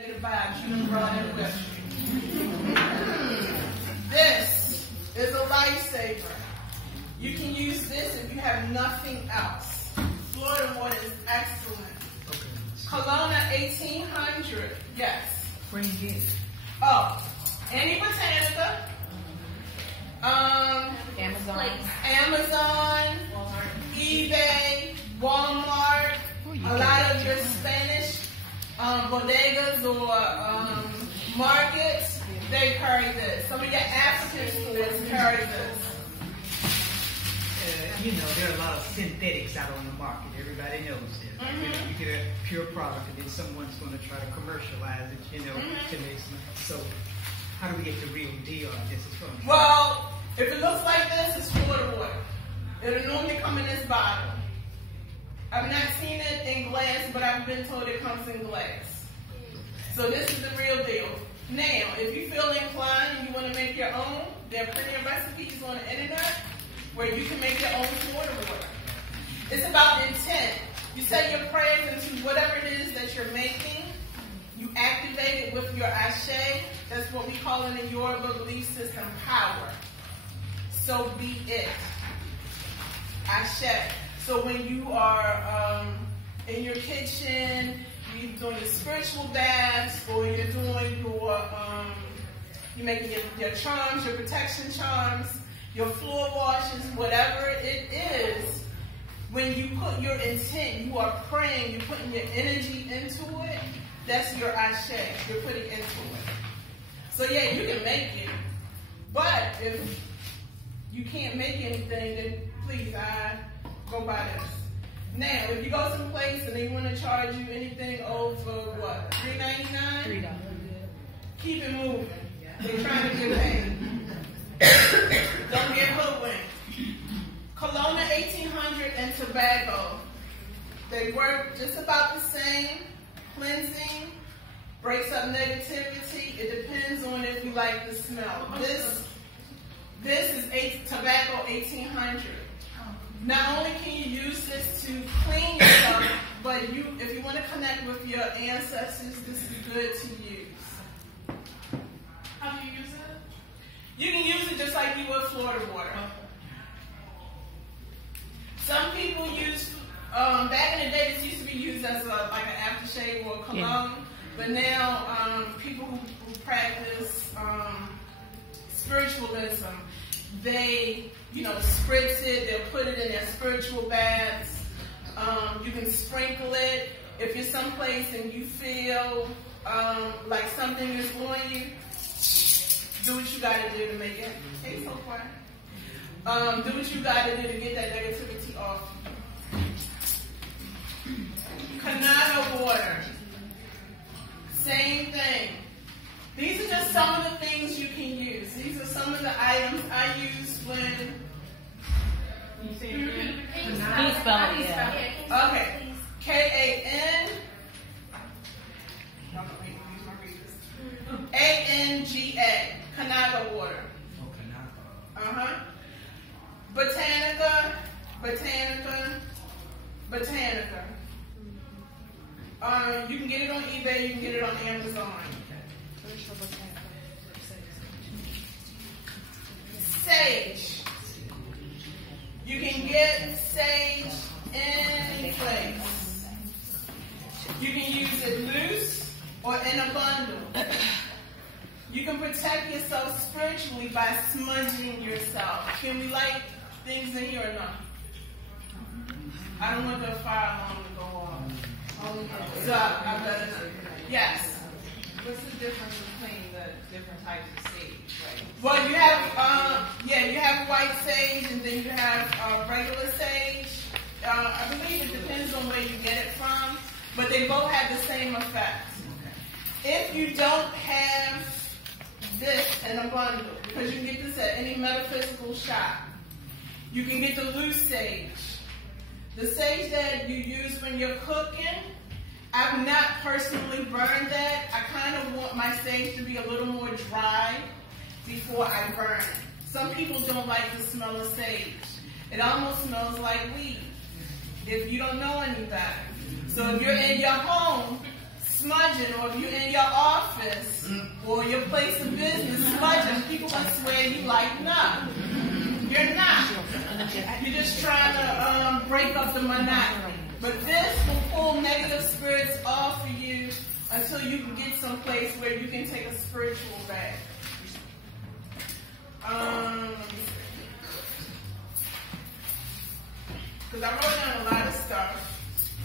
Negative vibes you done brought in with you. This is a lifesaver. You can use this if you have nothing else. Florida water is excellent. Kelowna 1800, yes. Where you get it? Oh, any Botanica. Amazon, eBay, Walmart, a lot of your Spanish bodegas or markets, they carry this. Some of your African stores carry this. You know, there are a lot of synthetics out on the market. Everybody knows it. You know, you get a pure product and then someone's going to try to commercialize it, you know, to make some. So how do we get the real deal on this? Well, if it looks like this, it's Florida water. It'll normally come in this bottle. I've not seen it in glass, but I've been told it comes in glass. So this is the real deal. Now, if you feel inclined and you want to make your own, there are plenty of recipes on the internet where you can make your own Florida water. It's about intent. You say your prayers into whatever it is that you're making. You activate it with your ashe. That's what we call in the Yoruba belief system power. So be it. Ashe. So when you are in your kitchen, you're doing your spiritual baths, or you're doing your, you're making your charms, your protection charms, your floor washes, whatever it is, when you put your intent, you are praying, you're putting your energy into it, that's your ashe, you're putting into it. So yeah, you can make it, but if you can't make anything, then please, go buy this. Now, if you go someplace and they want to charge you anything over, what, $3.99? $3. Keep it moving. They're trying to get paid. Don't get hoodwinked. Kelowna 1800 and Tobago. They work just about the same. Cleansing, breaks up negativity. It depends on if you like the smell. This is Tobago 1800. Not only can you use this to clean yourself, but if you want to connect with your ancestors, this is good to use. How do you use it? You can use it just like you would Florida water. Some people use, back in the day, this used to be used as like an aftershave or a cologne, but now people who practice spiritualism, they, spritz it, they'll put it in their spiritual baths. You can sprinkle it. If you're someplace and you feel like something is on you, do what you gotta do to make it. Hey, so far. Do what you gotta do to get that negativity off. Canada water. Same thing. These are just some of the things you can use. These are some of the items I use when... Can you say it again? Can you spell it? Yeah. Okay. K-A-N... A-N-G-A. Canada water. Oh, Canada. Botanica. You can get it on eBay. You can get it on Amazon. Sage. You can get sage any place. You can use it loose or in a bundle. You can protect yourself spiritually by smudging yourself. Can we light things in here or not? I don't want the fire alarm to go off. So I better not. Yes. What's the difference between the different types of sage? Right? Well, you have white sage and then you have regular sage. I believe it depends on where you get it from, but they both have the same effect. If you don't have this in a bundle, because you can get this at any metaphysical shop, you can get the loose sage. The sage that you use when you're cooking, I've not personally burned that. I kind of want my sage to be a little more dry before I burn it. Some people don't like the smell of sage. It almost smells like weed, if you don't know any better. So if you're in your home smudging, or if you're in your office or your place of business smudging, people will swear you like, no, you're not. You're just trying to break up the monotony. But this will pull negative spirits off of you until you can get someplace where you can take a spiritual bath. Because I wrote down a lot of stuff.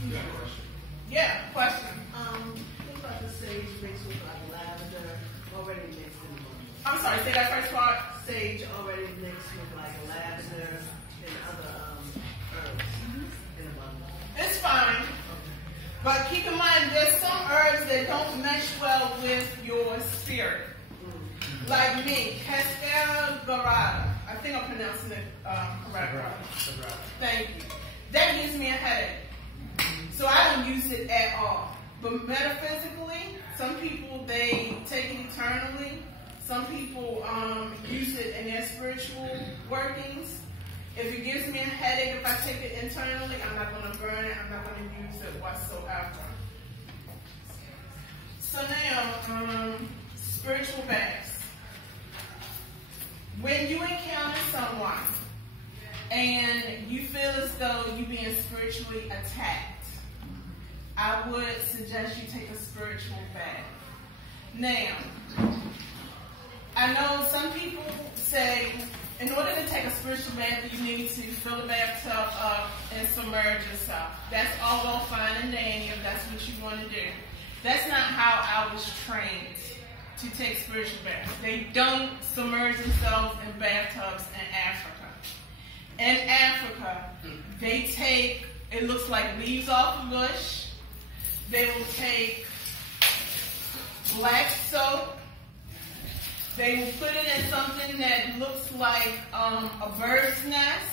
You got a question? Yeah, question. What about the sage mixed with like lavender already mixed in the morning? I'm sorry, say that first part. Sage already mixed with like lavender and other herbs in the bundle. It's fine. But keep in mind, there's some herbs that don't mesh well with your spirit. Like me, Castel Garada. I think I'm pronouncing it correctly. Thank you. That gives me a headache. So I don't use it at all. But metaphysically, some people, they take it eternally. Some people use it in their spiritual workings. If it gives me a headache, if I take it internally, I'm not going to burn it. I'm not going to use it whatsoever. So now, spiritual baths. When you encounter someone and you feel as though you're being spiritually attacked, I would suggest you take a spiritual bath. Now, I know some people say, in order to take a spiritual bath, you need to fill the bathtub up and submerge yourself. That's all well fine and dandy if that's what you want to do. That's not how I was trained to take spiritual baths. They don't submerge themselves in bathtubs in Africa. In Africa, they take, it looks like leaves off a bush. They will take black soap. They will put it in something that looks like a bird's nest,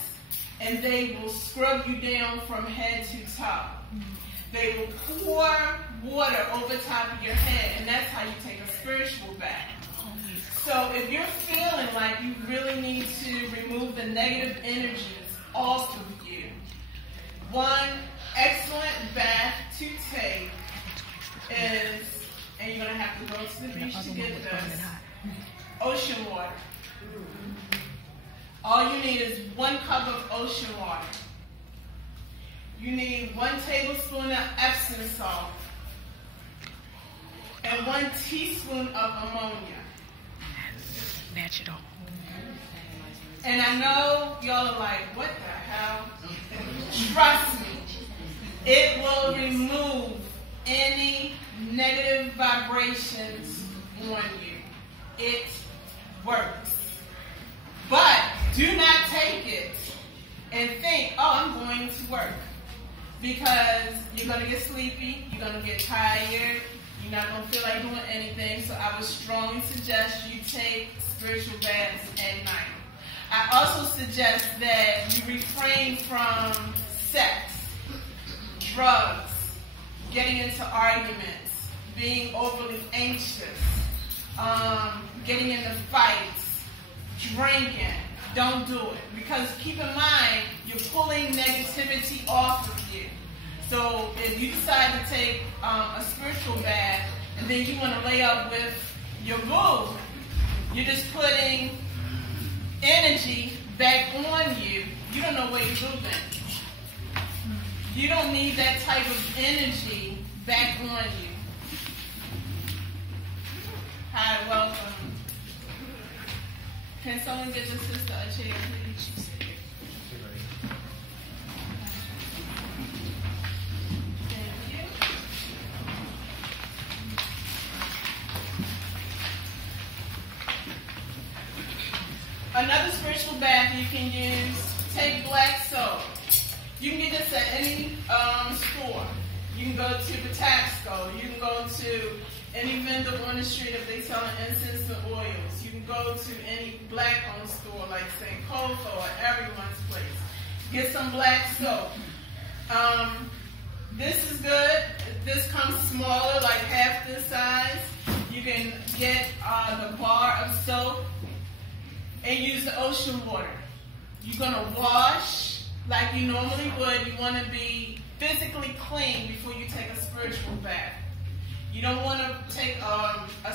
and they will scrub you down from head to toe. They will pour water over top of your head, and that's how you take a spiritual bath. So if you're feeling like you really need to remove the negative energies off of you, one excellent bath to take is, and you're going to have to go to the beach to get this, ocean water. All you need is 1 cup of ocean water. You need 1 tablespoon of Epsom salt and 1 teaspoon of ammonia. Match it all. And I know y'all are like, what the hell? Trust me, it will remove any negative vibrations on you. It works. But do not take it and think, oh, I'm going to work. Because you're going to get sleepy, you're going to get tired, you're not going to feel like doing anything. So I would strongly suggest you take spiritual baths at night. I also suggest that you refrain from sex, drugs, getting into arguments, being overly anxious, getting into fights, drinking. Don't do it. Because keep in mind, you're pulling negativity off of you. So if you decide to take a spiritual bath and then you want to lay up with your boo, you're just putting energy back on you. You don't know where your boo been. You don't need that type of energy back on you. Hi, welcome. Can someone get your sister a chair, please? Thank you. Another spiritual bath you can use, take black soap. You can get this at any store. You can go to Patasco. You can go to any vendor on the street if they're selling incense and oils. You can go to any black-owned store like St. Coco or Everyone's Place. Get some black soap. This is good. This comes smaller, like half this size. You can get the bar of soap and use the ocean water. You're going to wash like you normally would. You want to be physically clean before you take a spiritual bath. You don't want to take a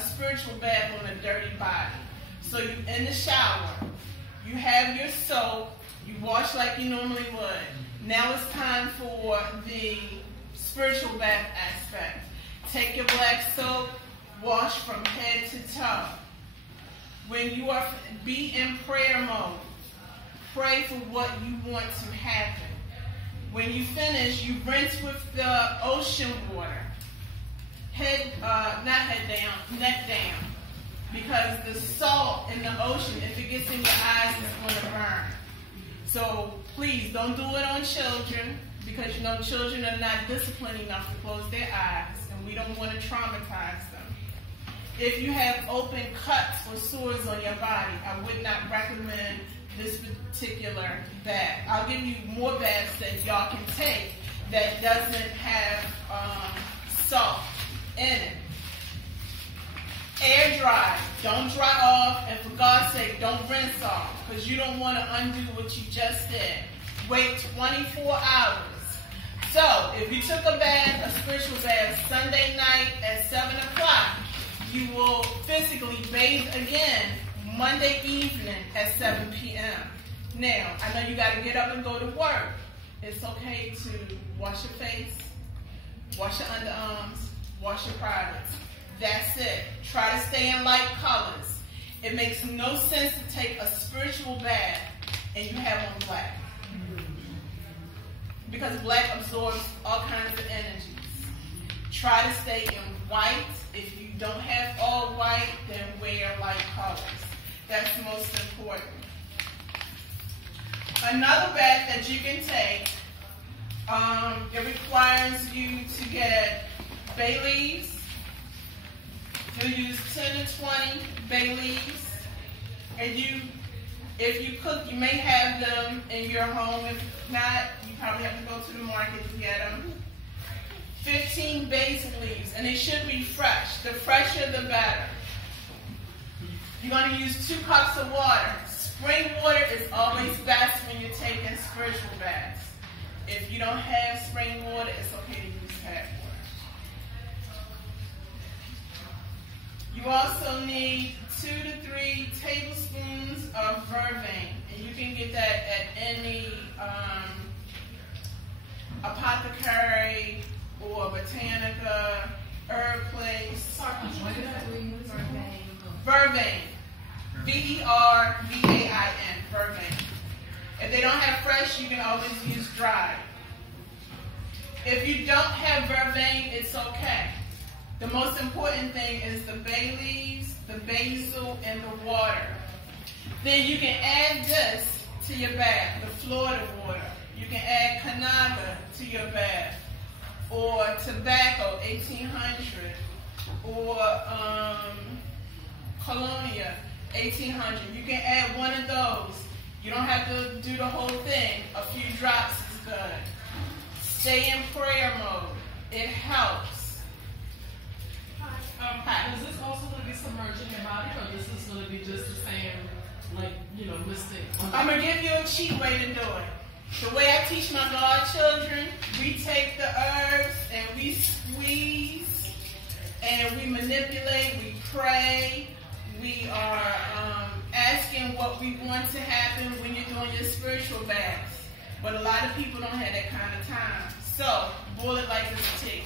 dirty body. So you in the shower, you have your soap, you wash like you normally would. Now it's time for the spiritual bath aspect. Take your black soap, wash from head to toe. When you are, be in prayer mode. Pray for what you want to happen. When you finish, you rinse with the ocean water. Not head down, neck down. Because the salt in the ocean, if it gets in your eyes, it's going to burn. So please don't do it on children, because you know children are not disciplined enough to close their eyes, and we don't want to traumatize them. If you have open cuts or sores on your body, I would not recommend this particular bath. I'll give you more baths that y'all can take that doesn't have salt in it. Air dry. Don't dry off, and for God's sake, don't rinse off, because you don't want to undo what you just did. Wait 24 hours. So, if you took a bath, a spiritual bath, Sunday night at 7 o'clock, you will physically bathe again Monday evening at 7 p.m. Now, I know you got to get up and go to work. It's okay to wash your face, wash your underarms, wash your privates. That's it. Try to stay in light colors. It makes no sense to take a spiritual bath and you have on black. Because black absorbs all kinds of energies. Try to stay in white. If you don't have all white, then wear light colors. That's most important. Another bath that you can take, it requires you to get bay leaves. You'll use 10 to 20 bay leaves. And if you cook, you may have them in your home. If not, you probably have to go to the market to get them. 15 basil leaves, and they should be fresh. The fresher, the better. You're going to use 2 cups of water. Spring water is always best when you're taking spiritual baths. If you don't have spring water, it's okay to use tap water. You also need 2 to 3 tablespoons of vervain, and you can get that at any apothecary or botanica, herb place. Vervain. V-E-R-V-A-I-N. Vervain. If they don't have fresh, you can always use dry. If you don't have vervain, it's okay. The most important thing is the bay leaves, the basil, and the water. Then you can add this to your bath, the Florida water. You can add Kanaga to your bath, or tobacco, 1800, or Colonia, 1800. You can add one of those. You don't have to do the whole thing. A few drops is good. Stay in prayer mode. It helps. Is this also going to be submerging your body, or this is going to be just the same, like, mystic? I'm going to give you a cheap way to do it. The way I teach my godchildren, we take the herbs and we squeeze and we manipulate, we pray, we are asking what we want to happen when you're doing your spiritual baths. But a lot of people don't have that kind of time. So, boil it like it's a tea.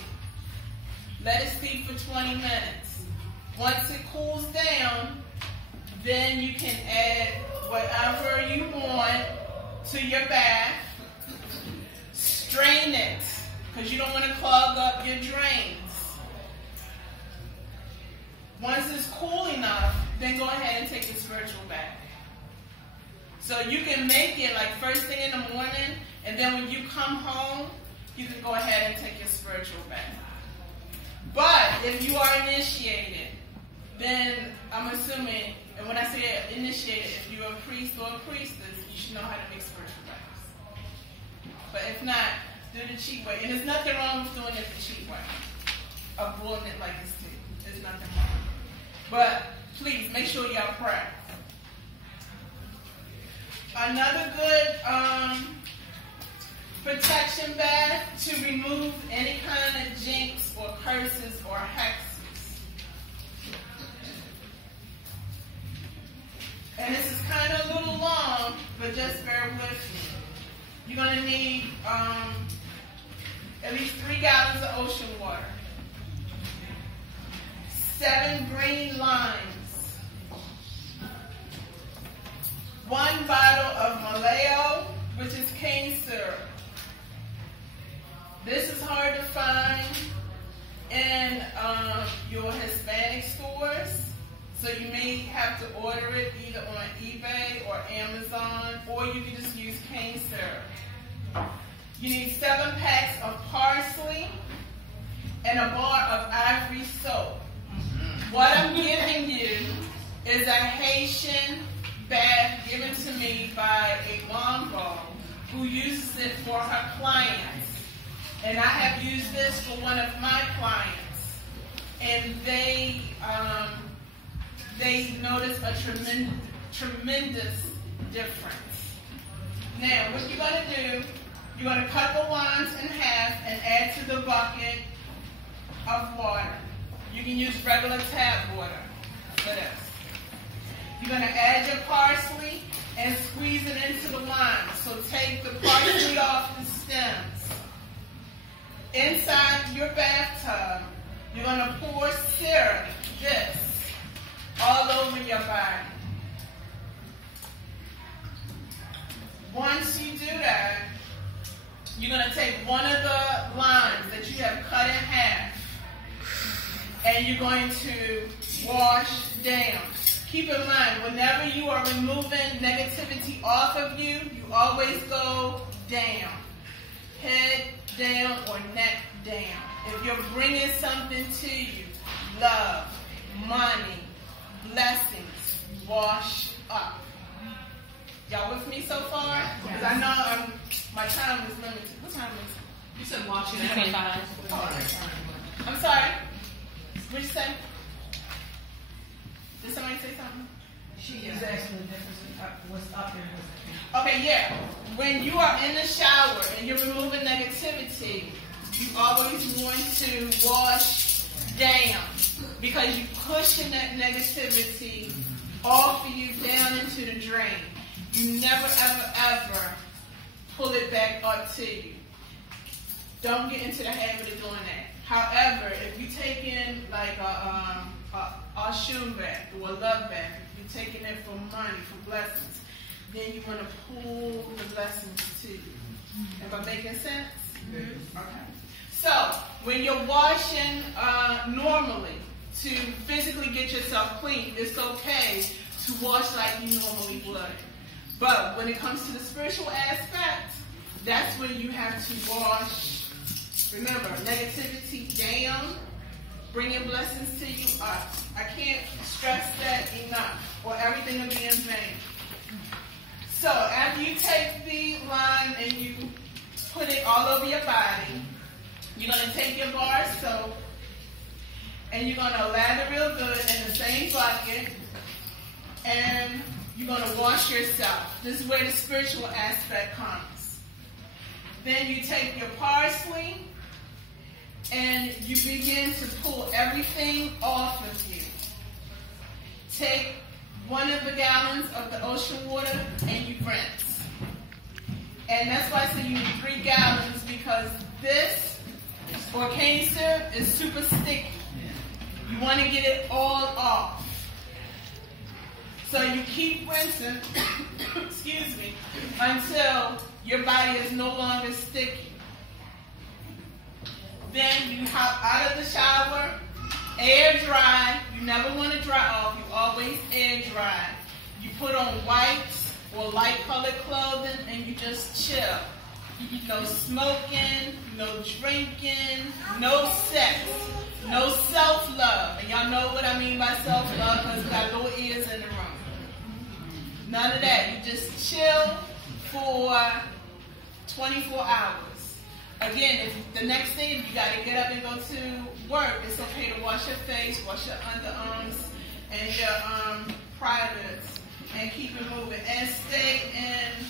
Let it steep for 20 minutes. Once it cools down, then you can add whatever you want to your bath. Strain it, because you don't want to clog up your drains. Once it's cool enough, then go ahead and take a spiritual bath. So you can make it like first thing in the morning, and then when you come home, you can go ahead and take your spiritual bath. But if you are initiated, then I'm assuming, and when I say initiated, if you're a priest or a priestess, you should know how to make spiritual baths. But if not, do the cheap way. And there's nothing wrong with doing it the cheap way. Of boiling it like it's tea. There's nothing wrong. But please, make sure y'all pray. Another good protection bath to remove any kind of jinx or curses or hexes. but just bear with me. You're going to need at least 3 gallons of ocean water, 7 green limes, 1 bottle of Maleo, which is cane syrup. This is hard to find in your Hispanic stores, so you may have to order it either on eBay or Amazon, or you can just use cane syrup. You need 7 packs of parsley and a bar of ivory soap. What I'm giving you is a Haitian bath given to me by a wombo who uses it for her clients. And I have used this for one of my clients. And they notice a tremendous difference. Now, what you're going to do, you're going to cut the limes in half and add to the bucket of water. You can use regular tap water for this. You're going to add your parsley and squeeze it into the limes. So take the parsley off the stems. Inside your bathtub, you're going to pour syrup, this, all over your body. Once you do that, you're going to take one of the limes that you have cut in half, and you're going to wash down. Keep in mind, whenever you are removing negativity off of you, you always go down. Head down or neck down. If you're bringing something to you, love, money, blessings, wash up. Y'all with me so far? Because I know my time is limited. What time is it? You said watch it. I'm sorry. What'd you say? Did somebody say something? She is asking the difference in what's up and what's down. Okay, yeah. When you are in the shower and you're removing negativity, you always want to wash down because you're pushing that negativity off of you down into the drain. You never, ever, ever pull it back up to you. Don't get into the habit of doing that. However, if you take in like a shum bath or a love bath, if you're taking it for money, for blessings, then you want to pull the blessings to you. Am I making sense? Mm-hmm. Okay. So, when you're washing normally to physically get yourself clean, it's okay to wash like you normally would. But when it comes to the spiritual aspect, that's when you have to wash, remember, negativity down, bringing blessings to you up. I can't stress that enough, or everything will be in vain. So after you take the lime and you put it all over your body, you're going to take your bar of soap and you're going to lather real good in the same bucket and you're going to wash yourself. This is where the spiritual aspect comes. Then you take your parsley and you begin to pull everything off of you. Take 1 of the gallons of the ocean water and you rinse. And that's why I say you need 3 gallons because this, or cane syrup, is super sticky. You want to get it all off. So you keep rinsing, excuse me, until your body is no longer sticky. Then you hop out of the shower, air dry. You never want to dry off. You always air dry. You put on whites or light colored clothing and you just chill. No smoking, no drinking, no sex, no self-love. And y'all know what I mean by self-love because we got little ears in the room. None of that. You just chill for 24 hours. Again, if the next day you got to get up and go to work, it's okay to wash your face, wash your underarms, and your privates, and keep it moving. And stay in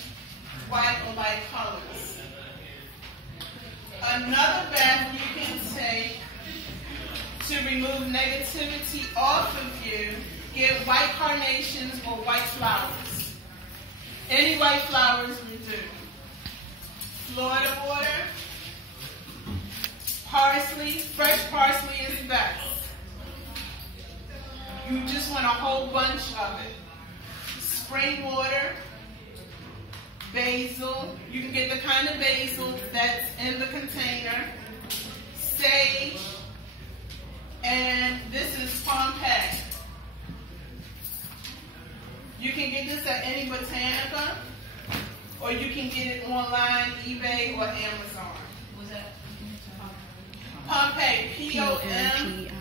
white or light colors. Another bath you can take to remove negativity off of you, get white carnations or white flowers. Any white flowers we do. Florida water, parsley, fresh parsley is best. You just want a whole bunch of it. Spring water, basil, you can get the kind of basil that's in the container, sage, and this is Pompeii. You can get this at any Botanica, or you can get it online, eBay, or Amazon. Was that? Pompeii, P-O-M-P-E-I-A.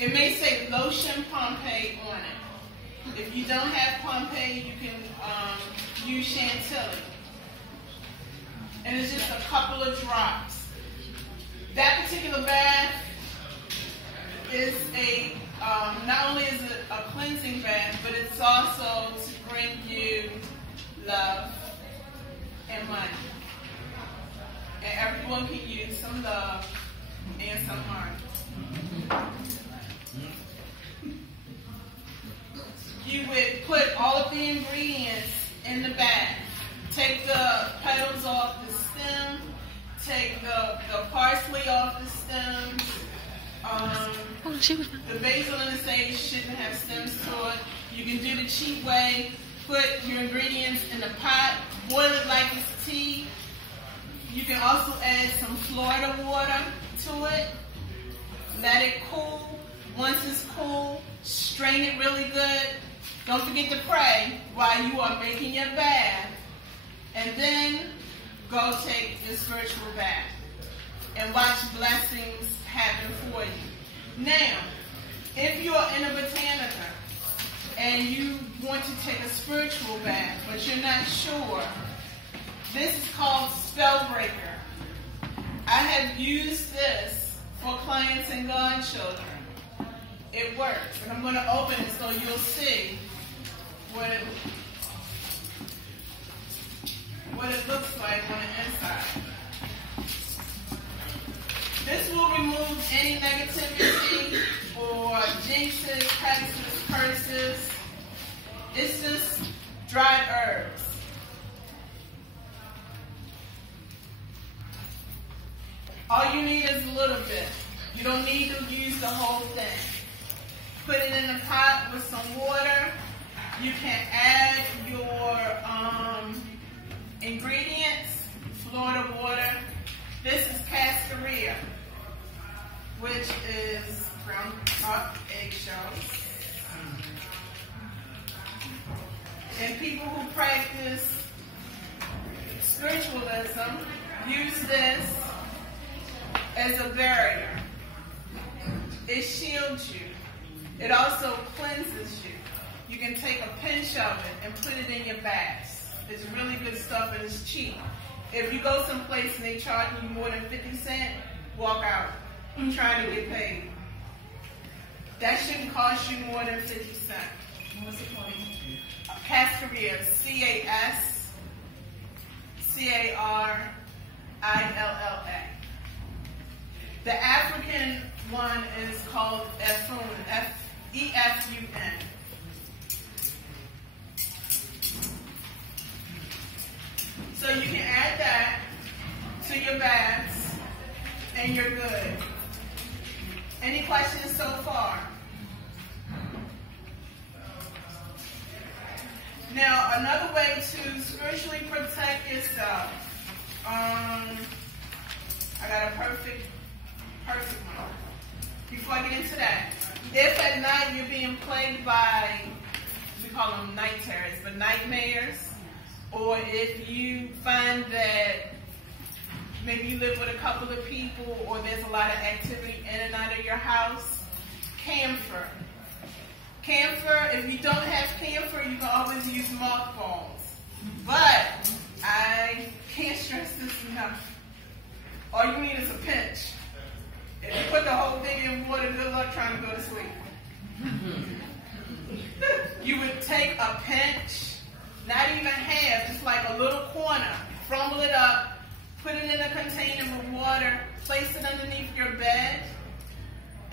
It may say lotion Pompeii on it. If you don't have Pompeii, you can use Chantilly. And it's just a couple of drops. That particular bath is not only is it a cleansing bath, but it's also to bring you love and money. And everyone can use some love and some money. You would put all of the ingredients in the bath. Take the petals off the stem. Take the parsley off the stems. The basil and the sage shouldn't have stems to it. You can do the cheap way. Put your ingredients in a pot. Boil it like it's tea. You can also add some Florida water to it. Let it cool. Once it's cool, strain it really good. Don't forget to pray while you are making your bath. And then go take your spiritual bath and watch blessings happen for you. Now, if you are in a Botanica and you want to take a spiritual bath, but you're not sure, this is called Spellbreaker. I have used this for clients and godchildren. It works. And I'm going to open it so you'll see what it looks like on the inside. This will remove any negativity or jinxes, hexes, curses. It's just dried herbs. All you need is a little bit. You don't need to use the whole thing. Put it in a pot with some water. You can add your ingredients, Florida water. This is cascarilla, which is ground up eggshells. And people who practice spiritualism use this as a barrier. It shields you. It also cleanses you. You can take a pinch of it and put it in your baths. It's really good stuff and it's cheap. If you go someplace and they charge you more than 50 cents, walk out. Try to get paid. That shouldn't cost you more than 50 cents. What's it called? Cascarilla, C-A-S-C-A-R-I-L-L-A. The African one is called Efun, E-F-U-N. So you can add that to your baths and you're good. Any questions so far? Now, another way to spiritually protect yourself. I got a perfect one. Before I get into that, if at night you're being plagued by, we call them night terrors, but nightmares, or if you find that maybe you live with a couple of people or there's a lot of activity in and out of your house, camphor. Camphor, if you don't have camphor, you can always use mothballs. But I can't stress this enough. All you need is a pinch. If you put the whole thing in water, good luck trying to go to sleep. You would take a pinch, not even half, just like a little corner, crumble it up, put it in a container with water, place it underneath your bed.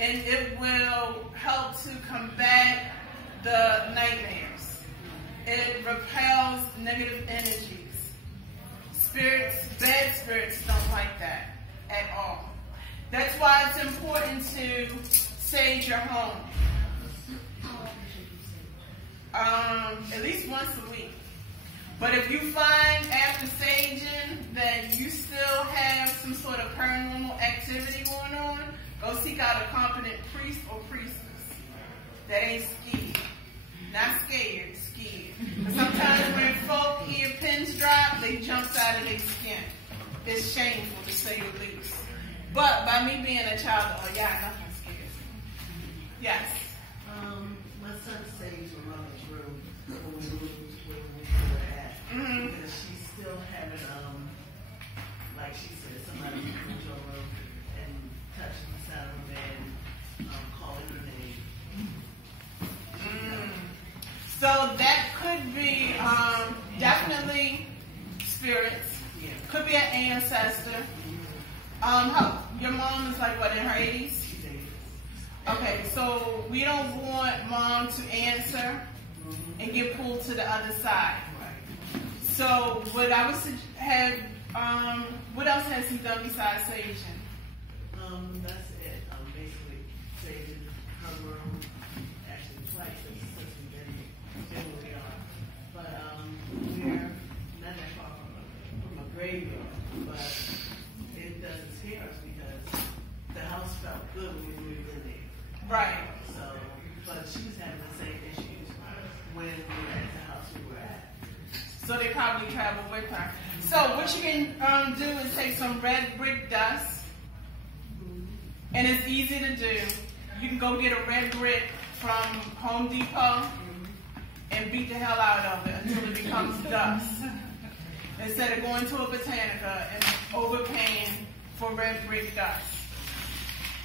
and it will help to combat the nightmares. It repels negative energies. Spirits, bad spirits don't like that at all. That's why it's important to sage your home. At least once a week. But if you find after saging that you still have some sort of paranormal activity going on, go seek out a competent priest or priestess that ain't scared. Not scared, scared. But sometimes when folk hear pins drop, they jump out of their skin. It's shameful to say the least. But by me being a child, nothing scares me. Yes. My son saged my mama's room when we were at. Because she's still having, like she said, somebody come into her room and touching the side of her bed, calling her name. So that could be definitely spirits. Yeah. Could be an ancestor. Your mom is like what, in her 80s? She's 80. Okay, so we don't want mom to answer and get pulled to the other side. Right. So what I would have, what else has he done besides saging? That's it. Basically saging her room, actually twice since we've been where we are. But we're not that far from a graveyard, but it doesn't scare us because the house felt good when we moved in there. Right. So, but she was having the same issues when we were at the house we were at. So they probably travel with her. So what you can do is take some red brick dust, and it's easy to do. You can go get a red brick from Home Depot and beat the hell out of it until it becomes dust. Instead of going to a Botanica and overpaying for red brick dust.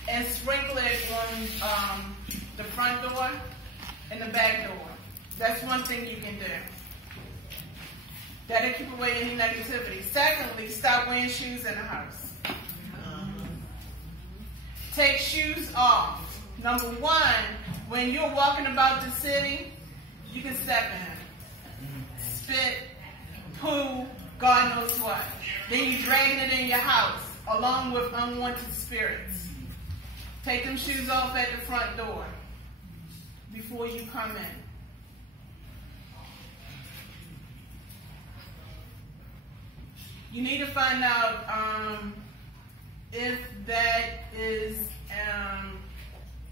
And sprinkle it on the front door and the back door. That's one thing you can do. That'll keep away any negativity. Secondly, stop wearing shoes in the house. Take shoes off. Number one, when you're walking about the city, you can step in, spit, poo, God knows what. Then you're dragging it in your house, along with unwanted spirits. Take them shoes off at the front door before you come in. You need to find out if that is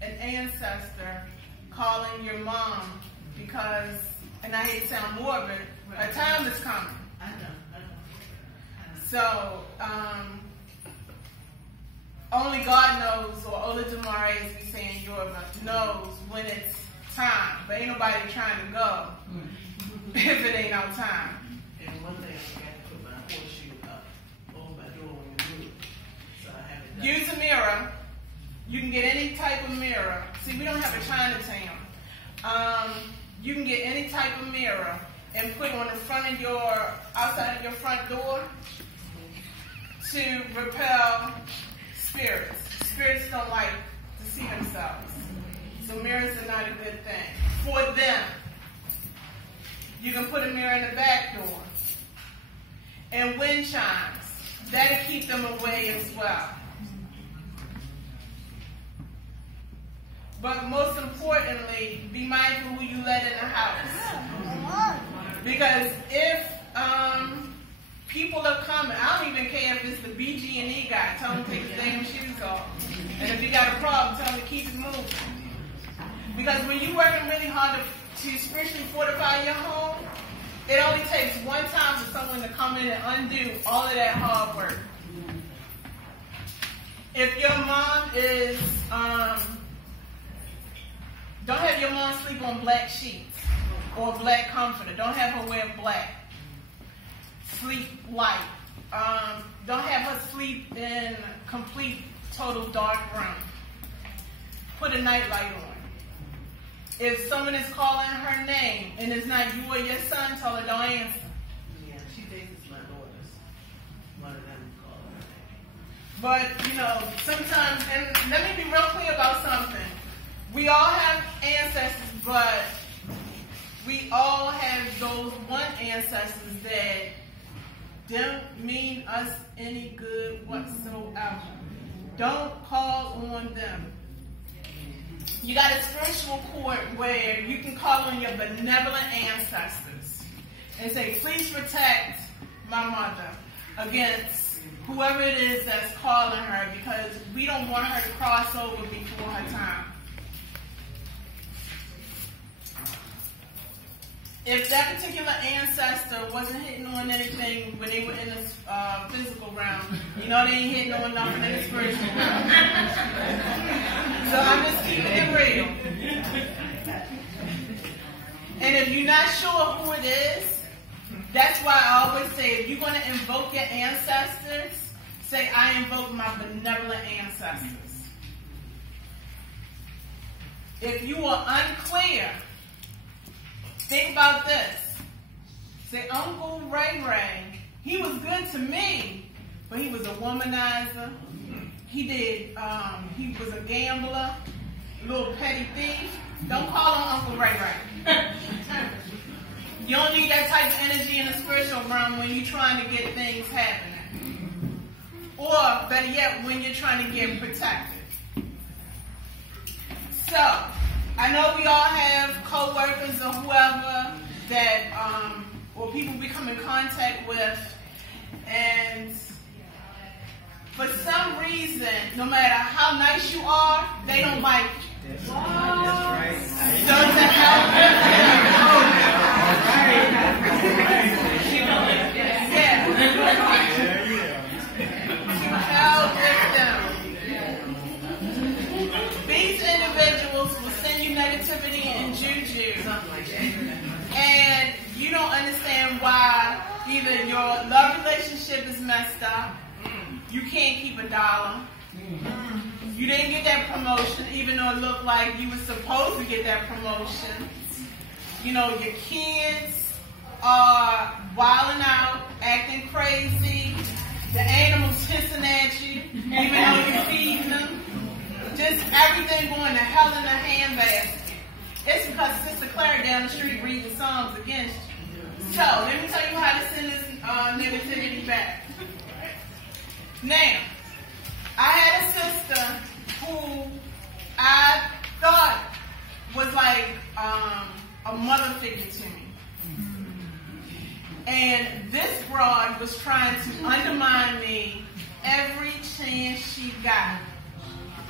an ancestor calling your mom because, and I hate to sound morbid, a time is coming. I know. So, only God knows, or Olodumare, as we say in Yoruba, knows when it's time. But ain't nobody trying to go if it ain't no time. And one thing I forgot to put my horseshoe up over my door when we move. So I haven't done Use a mirror. You can get any type of mirror. See, we don't have a Chinatown. You can get any type of mirror and put on the front of your, outside of your front door to repel spirits. Spirits don't like to see themselves. So mirrors are not a good thing for them. You can put a mirror in the back door. And wind chimes. That'll keep them away as well. But most importantly, be mindful who you let in the house. Because if people are coming, I don't even care if it's the BG&E guy, tell him to take his damn shoes off. And if you got a problem, tell him to keep it moving. Because when you're working really hard to spiritually fortify your home, it only takes one time for someone to come in and undo all of that hard work. If your mom is, don't have your mom sleep on black sheets or black comforter. Don't have her wear black. Sleep light. Don't have her sleep in complete, total dark room. Put a night light on. If someone is calling her name and it's not you or your son, tell her don't answer. Yeah, she thinks it's my daughters. One of them called her name. But, you know, sometimes, and let me be real clear about something. we all have ancestors, but we all have those one ancestors that don't mean us any good whatsoever. Don't call on them. You got a spiritual court where you can call on your benevolent ancestors and say, please protect my mother against whoever it is that's calling her, because we don't want her to cross over before her time. If that particular ancestor wasn't hitting on anything when they were in the physical realm, you know they ain't hitting on nothing in the spiritual realm. So I'm just keeping it real. And if you're not sure who it is, that's why I always say, if you're going to invoke your ancestors, say, I invoke my benevolent ancestors. If you are unclear, think about this. Say, Uncle Ray Ray, he was good to me, but he was a womanizer. He was a gambler, a little petty thief. Don't call on Uncle Ray Ray. You don't need that type of energy in the spiritual realm when you're trying to get things happening. Or, better yet, when you're trying to get protected. So, I know we all have co-workers or whoever that, or people we come in contact with, and for some reason, no matter how nice you are, they don't like you. That's right. So to help these individuals will send you negativity and juju, and you don't understand why either your love relationship is messed up, you can't keep $1, you didn't get that promotion even though it looked like you were supposed to get that promotion, you know, your kids are wilding out, acting crazy, the animals hissing at you even though you're feeding them. Just everything going to hell in a handbasket. It's because Sister Claire down the street reading Psalms against you. So, let me tell you how to send this negativity back. Now, I had a sister who I thought was like a mother figure to me. And this broad was trying to undermine me every chance she got.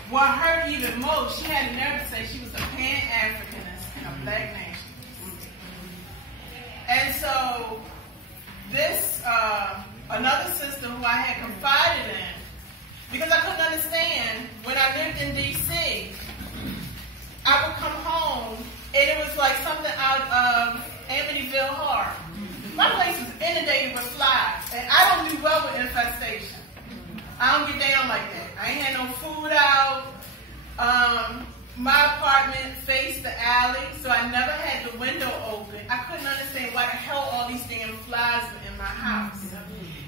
What hurt even most, she had the nerve to say she was a Pan-Africanist in a black nation. And so this, another sister who I had confided in, because I couldn't understand, when I lived in D.C., I would come home and it was like something out of Amityville Horror. My place was inundated with flies, and I don't do well with infestation. I don't get down like that. I ain't had no food out. My apartment faced the alley, so I never had the window open. I couldn't understand why the hell all these damn flies were in my house.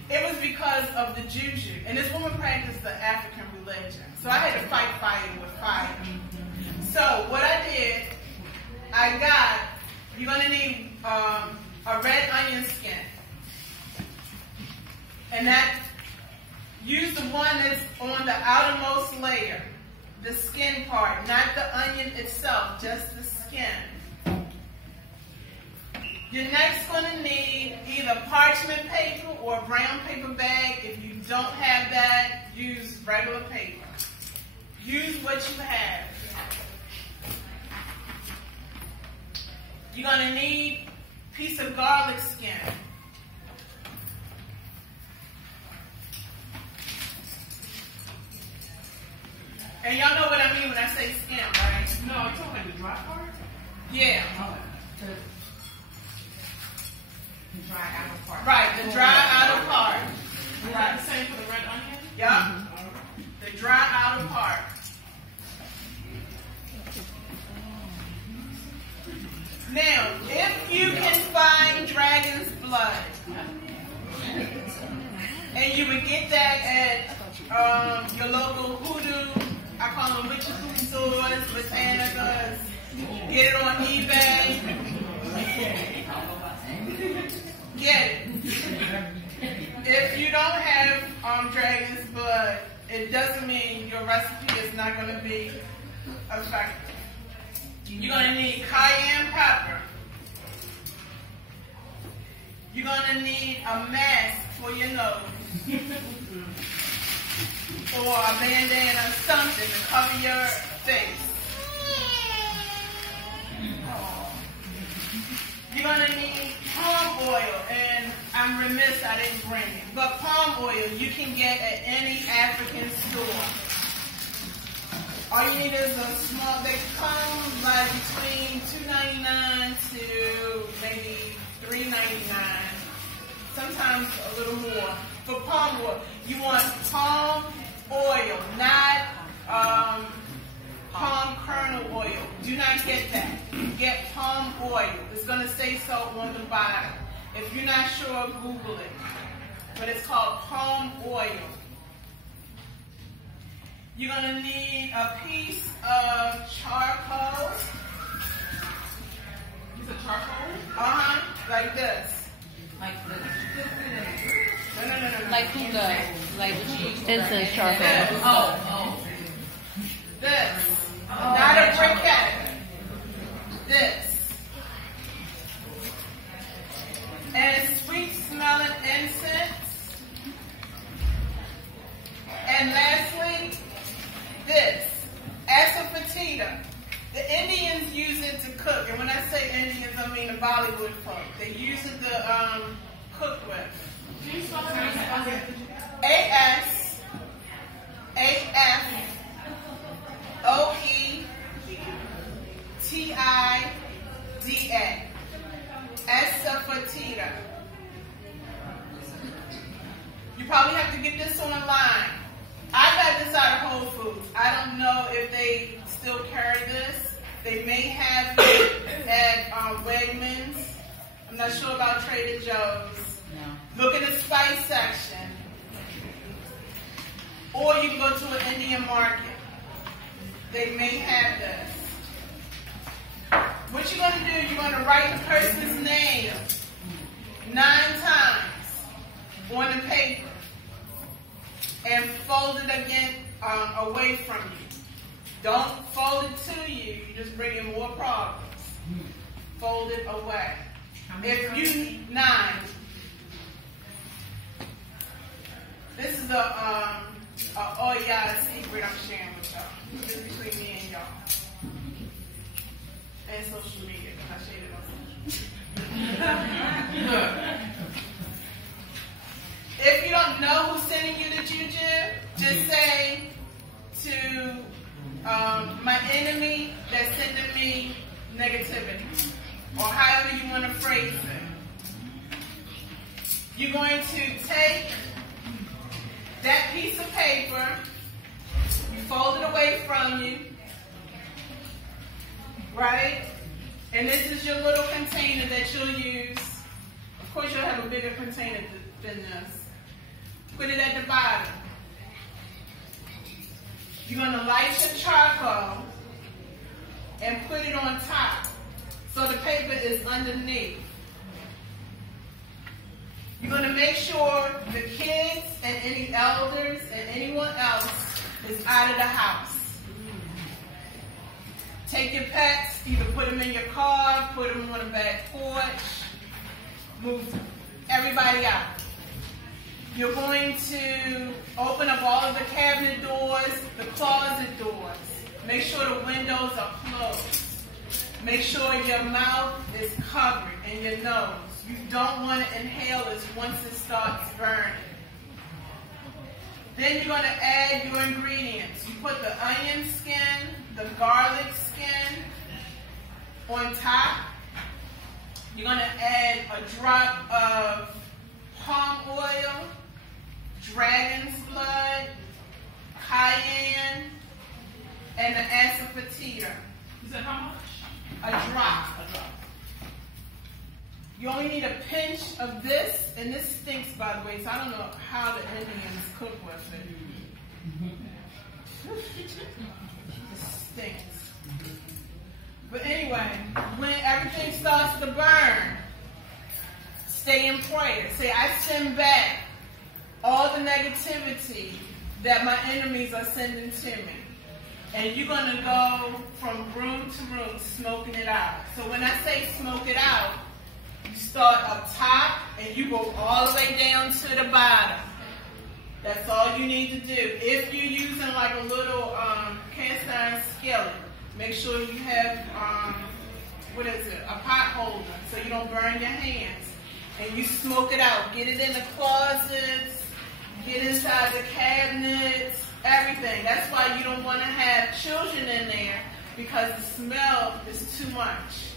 It was because of the juju. And this woman practiced the African religion. So I had to fight fire with fire. So what I did, you're going to need a red onion skin. And use the one that's on the outermost layer, the skin part, not the onion itself, just the skin. You're next going to need either parchment paper or a brown paper bag. If you don't have that, use regular paper. Use what you have. You're going to need a piece of garlic skin. And y'all know what I mean when I say skin, right? No, you're talking about the dry part? Yeah. The dry outer part. Right, the dry outer part. Is that the same for the red onion? Yup. The dry outer part. Now, if you can find dragon's blood, and you would get that at your local hoodoo, I call them witches food stores, botanica, Get it on eBay. Get it. If you don't have dragon's blood, it doesn't mean your recipe is not going to be effective. You're going to need cayenne pepper. You're going to need a mask for your nose. Or a bandana or something to cover your face. You're going to need palm oil, and I'm remiss I didn't bring it. But palm oil you can get at any African store. All you need is a small, they come like between $2.99 to maybe $3.99. Sometimes a little more. For palm oil, you want palm oil, not palm kernel oil. Do not get that. Get palm oil. It's going to say so on the bottom. If you're not sure, Google it. But it's called palm oil. You're going to need a piece of charcoal. Is it charcoal? Like this. Like this. No. Like hookah. Like what you use. It's a charcoal. Oh. This. Not a briquette. This. And sweet smelling incense. And lastly, this. Asafoetida. The Indians use it to cook. And when I say Indians, I mean the Bollywood folk. They use it to cook with. Asafoetida. Asafoetida. You probably have to get this online. I got this out of Whole Foods. I don't know if they still carry this. They may have it at Wegmans. I'm not sure about Trader Joe's. No. Look in the spice section. Or you can go to an Indian market. They may have this. What you're going to do, you're going to write the person's name 9 times on the paper and fold it again away from you. Don't fold it to you. You just bring in more problems. Fold it away. If you 9, this is a secret I'm sharing with y'all. This is between me and y'all. And social media. I shared it on social media. If you don't know who's sending you the juju, just say to my enemy that's sending me negativity, or however you want to phrase it. You're going to take that piece of paper, you fold it away from you, right? And this is your little container that you'll use. Of course, you'll have a bigger container than this. Put it at the bottom. You're going to light your charcoal and put it on top. So the paper is underneath. You're going to make sure the kids and any elders and anyone else is out of the house. Take your pets, either put them in your car, put them on the back porch, move everybody out. You're going to open up all of the cabinet doors, the closet doors. Make sure the windows are closed. Make sure your mouth is covered and your nose. You don't want to inhale this once it starts burning. Then you're going to add your ingredients. You put the onion skin, the garlic skin on top. You're going to add a drop of palm oil, dragon's blood, cayenne, and the asafoetida. You said how much? A drop. You only need a pinch of this, and this stinks, by the way, so I don't know how the Indians cook with it. It stinks. But anyway, when everything starts to burn, stay in prayer. Say, I send back all the negativity that my enemies are sending to me. And you're going to go from room to room smoking it out. So when I say smoke it out, you start up top and you go all the way down to the bottom. That's all you need to do. If you're using like a little cast iron skillet, make sure you have, a pot holder so you don't burn your hands. And you smoke it out. Get it in the closets, get inside the cabinets, everything. That's why you don't want to have children in there, because the smell is too much.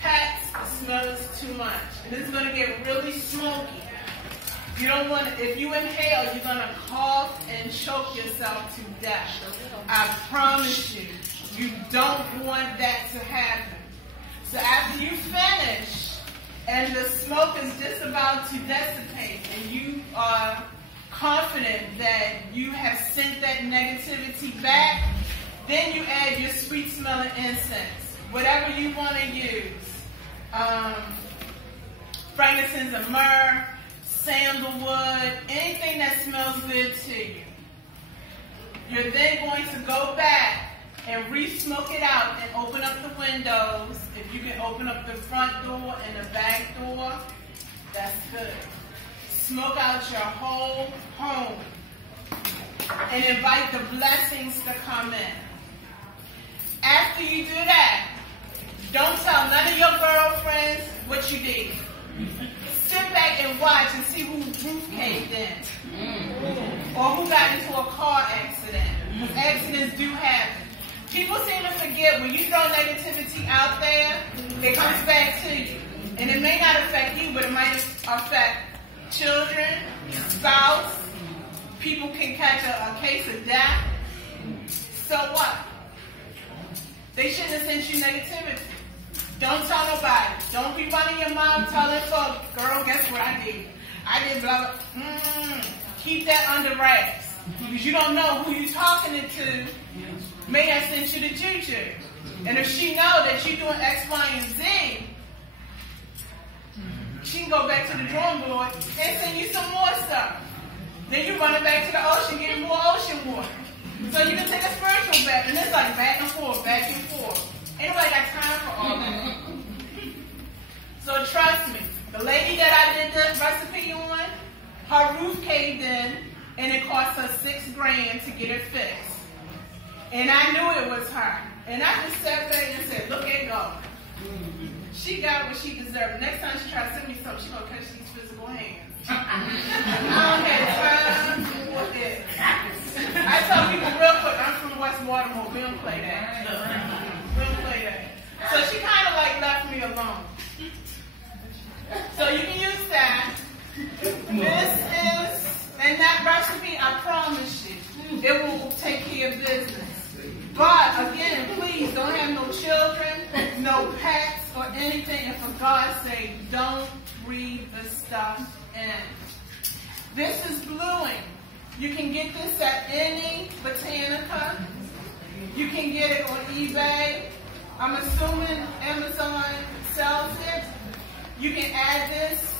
Pets, the smell is too much. And it's going to get really smoky. You don't want to, if you inhale, you're going to cough and choke yourself to death. I promise you, you don't want that to happen. So after you finish, and the smoke is just about to dissipate, and you are confident that you have sent that negativity back, then you add your sweet smelling incense, whatever you want to use. Frankincense and myrrh, sandalwood, anything that smells good to you. You're then going to go back and re-smoke it out and open up the windows. If you can open up the front door and the back door, that's good. Smoke out your whole home and invite the blessings to come in. After you do that, don't tell none of your girlfriends what you did. Sit back and watch and see whose roof caved in or who got into a car accident. Because accidents do happen. People seem to forget when you throw negativity out there, it comes back to you. And it may not affect you, but it might affect children, spouse. People can catch a case of death. So what? They shouldn't have sent you negativity. Don't tell nobody. Don't be running your mouth telling folks, girl, guess what I did? I did blah, blah. Keep that under wraps. Because you don't know who you're talking it to. May have sent you to juju. And if she know that you're doing X, Y, and Z, she can go back to the drawing board and send you some more stuff. Then you're running back to the ocean, getting more ocean water. So you can take a spiritual bath, and it's like back and forth, back and forth. Ain't nobody got time for all that. So trust me, the lady that I did the recipe on, her roof caved in, and it cost her $6 grand to get it fixed. And I knew it was her. And I just sat back and said, look at God. She got what she deserved. Next time she tries to send me something, she's going to catch these physical hands. I don't have time for this. I tell people real quick, I'm from West Baltimore. We don't play that. We don't play that. So she kind of like left me alone. So you can use that. This is, and that recipe, I promise you, it will take care of business. But again, please don't have no children, no pets, or anything. And for God's sake, don't breathe the stuff in. This is bluing. You can get this at any botanica. You can get it on eBay. I'm assuming Amazon sells it. You can add this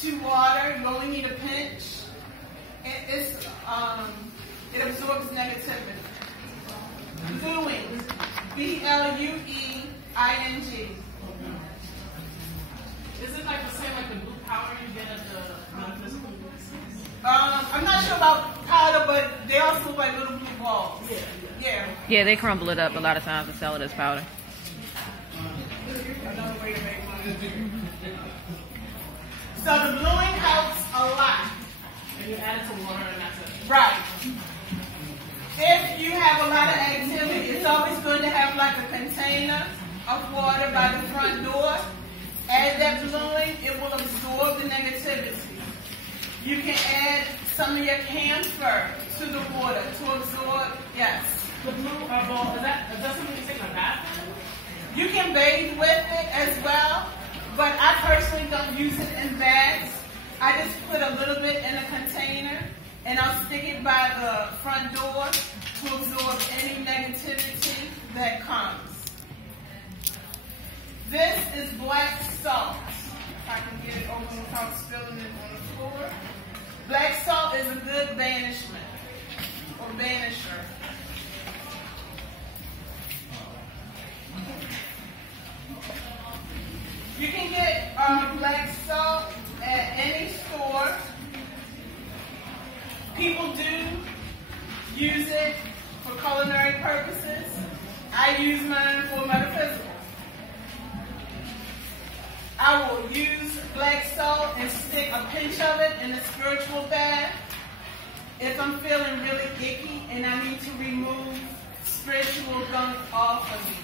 to water. You only need a pinch. It absorbs negativity. Bluing. B-L-U-E-I-N-G. Is it like the same like the blue powder you get at the physical? I'm not sure about powder, but they also look like little blue balls. Yeah. Yeah, they crumble it up a lot of times and sell it as powder. Another way to make money. So the bluing helps a lot. And you add it to water and that's it. Right. If you have a lot of activity, it's always good to have like a container of water by the front door. Add that bluing, it will absorb the negativity. You can add some of your camphor to the water to absorb, yes. The blue ball, is that something you take in a bath? You can bathe with it as well, but I personally don't use it in baths. I just put a little bit in a container and I'll stick it by the front door to absorb any negativity that comes. This is black salt. If I can get it open without spilling it on the floor. Black salt is a good banishment or banisher. You can get black salt at any store. People do use it for culinary purposes. I use mine for metaphysical. I will use black salt and stick a pinch of it in a spiritual bath if I'm feeling really icky and I need to remove spiritual gunk off of me.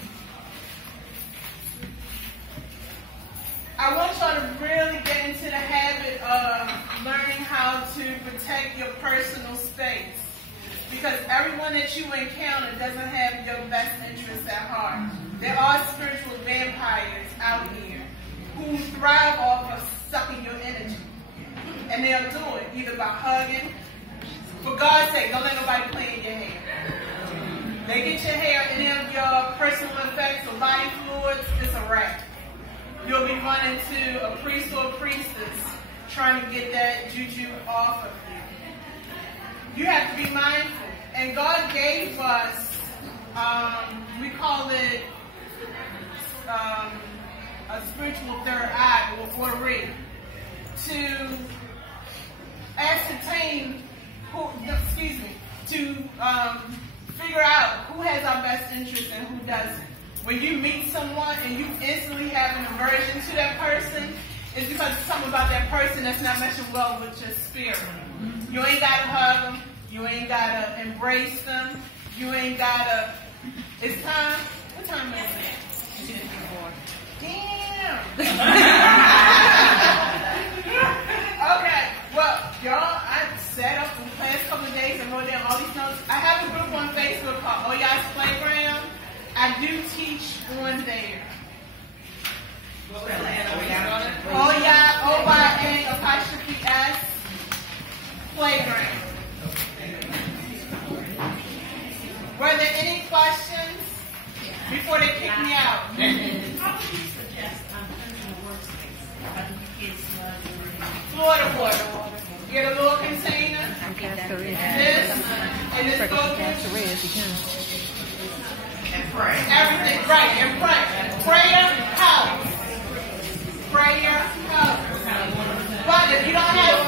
I want y'all to really get into the habit of learning how to protect your personal space, because everyone that you encounter doesn't have your best interests at heart. There are spiritual vampires out here who thrive off of sucking your energy. And they'll do it either by hugging. For God's sake, don't let nobody play in your hair. They get your hair, any of your personal effects or body fluids, it's a wrap. You'll be running to a priest or a priestess trying to get that juju off of you. You have to be mindful. And God gave us, we call it a spiritual third eye or ring, to ascertain to figure out who has our best interest and who doesn't. When you meet someone and you instantly have an aversion to that person, it's because it's something about that person that's not meshing well with your spirit. You ain't got to hug them. You ain't got to embrace them. You ain't got to... It's time. What time is it? Damn. Okay. Well, y'all, I sat up in the past couple of days and wrote down all these notes. I have a group on Facebook called Oya's Playground. I do teach on there. Oya, O-Y-A, apostrophe S, Playground. Were there any questions before they kick me out? How would you suggest personal workspace? Florida water. Get a little container. This and this focus. And pray. Everything, right, and pray. Prayer helps. Prayer helps. But if you don't have